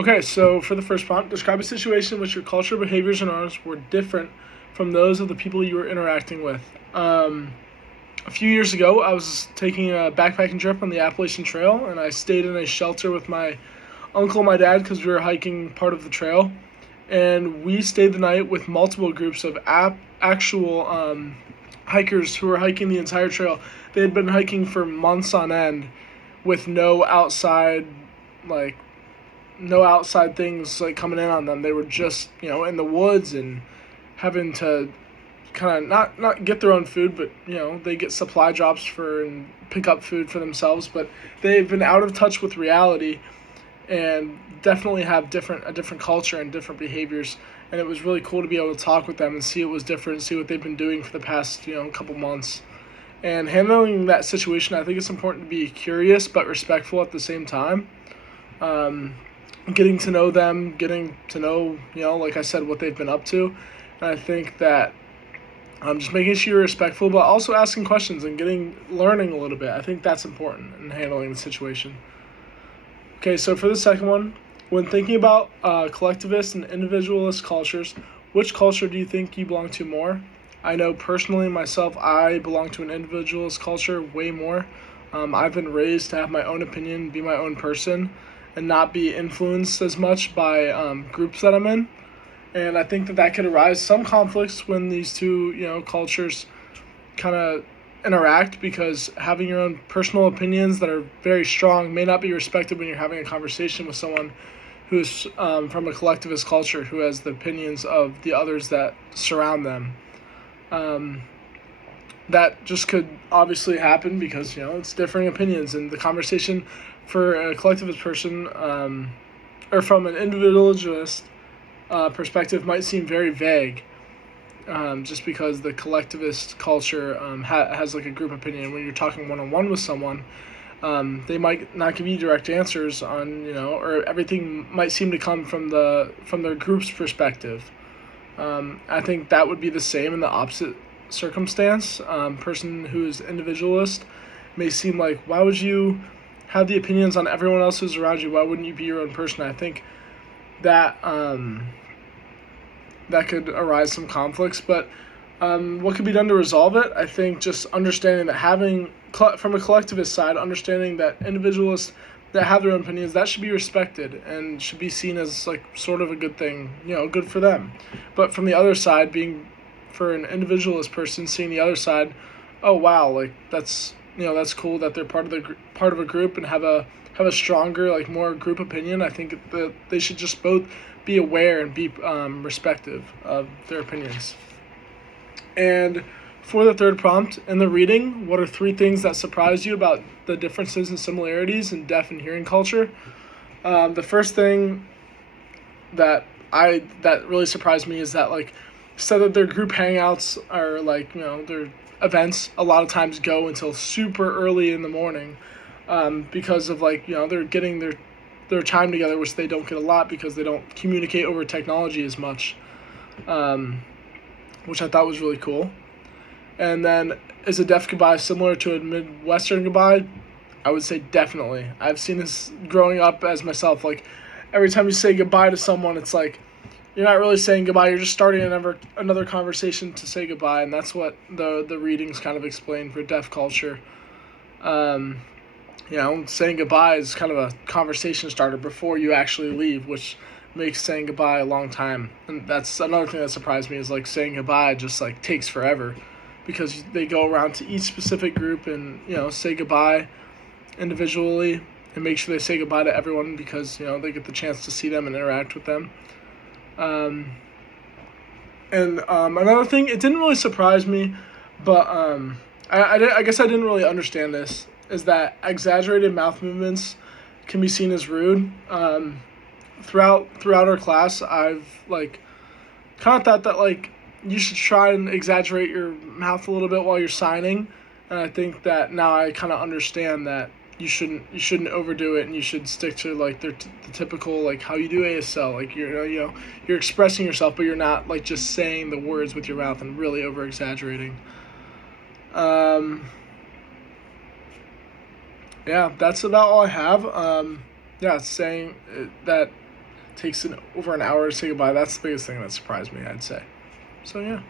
Okay, so for the first prompt, describe a situation in which your culture, behaviors, and norms were different from those of the people you were interacting with. A few years ago, I was taking a backpacking trip on the Appalachian Trail, and I stayed in a shelter with my uncle and my dad because we were hiking part of the trail. And we stayed the night with multiple groups of actual hikers who were hiking the entire trail. They had been hiking for months on end with like no outside things like coming in on them. They were just in the woods and having to kind of not get their own food, but they get supply drops for and pick up food for themselves. But they've been out of touch with reality and definitely have a different culture and different behaviors. And it was really cool to be able to talk with them and see it was different, see what they've been doing for the past couple months. And handling that situation, I think it's important to be curious but respectful at the same time. Getting to know them, getting to know, like I said, what they've been up to. And I think that just making sure you're respectful, but also asking questions and learning a little bit. I think that's important in handling the situation. Okay, so for the second one, when thinking about collectivist and individualist cultures, which culture do you think you belong to more? I know personally myself, I belong to an individualist culture way more. I've been raised to have my own opinion, be my own person, and not be influenced as much by groups that I'm in. And I think that could arise some conflicts when these two, cultures kind of interact, because having your own personal opinions that are very strong may not be respected when you're having a conversation with someone who's from a collectivist culture who has the opinions of the others that surround them. That just could obviously happen because it's differing opinions, and the conversation for a collectivist person or from an individualist perspective might seem very vague, just because the collectivist culture has like a group opinion. When you're talking one-on-one with someone, they might not give you direct answers on or everything might seem to come from their group's perspective. I think that would be the same in the opposite circumstance. Person who is individualist may seem like, why would you have the opinions on everyone else who's around you? Why wouldn't you be your own person? I think that that could arise some conflicts, but what could be done to resolve it? I think just understanding that from a collectivist side, understanding that individualists that have their own opinions, that should be respected and should be seen as like sort of a good thing, good for them. But from the other side, being for an individualist person, seeing the other side, oh wow, like that's cool that they're part of a group and have a stronger, like more group opinion. I think that they should just both be aware and be respective of their opinions. And for the third prompt, in the reading, what are 3 things that surprised you about the differences and similarities in deaf and hearing culture? The first thing that really surprised me is that like said that their group hangouts are like their events a lot of times go until super early in the morning, because of like they're getting their time together, which they don't get a lot because they don't communicate over technology as much, which I thought was really cool. And then, is a deaf goodbye similar to a Midwestern goodbye? I would say definitely. I've seen this growing up as myself. Like, every time you say goodbye to someone, it's like, you're not really saying goodbye, you're just starting another conversation to say goodbye, and that's what the readings kind of explain for deaf culture. Saying goodbye is kind of a conversation starter before you actually leave, which makes saying goodbye a long time. And that's another thing that surprised me, is like saying goodbye just like takes forever, because they go around to each specific group and say goodbye individually and make sure they say goodbye to everyone, because they get the chance to see them and interact with them. Another thing, it didn't really surprise me, but I guess I didn't really understand this, is that exaggerated mouth movements can be seen as rude. Throughout our class, I've like kind of thought that like you should try and exaggerate your mouth a little bit while you're signing, and I think that now I kind of understand that you shouldn't overdo it, and you should stick to like the typical like how you do ASL, like you're expressing yourself, but you're not like just saying the words with your mouth and really over exaggerating. Yeah, that's about all I have. Saying that takes over an hour to say goodbye. That's the biggest thing that surprised me, I'd say. So yeah.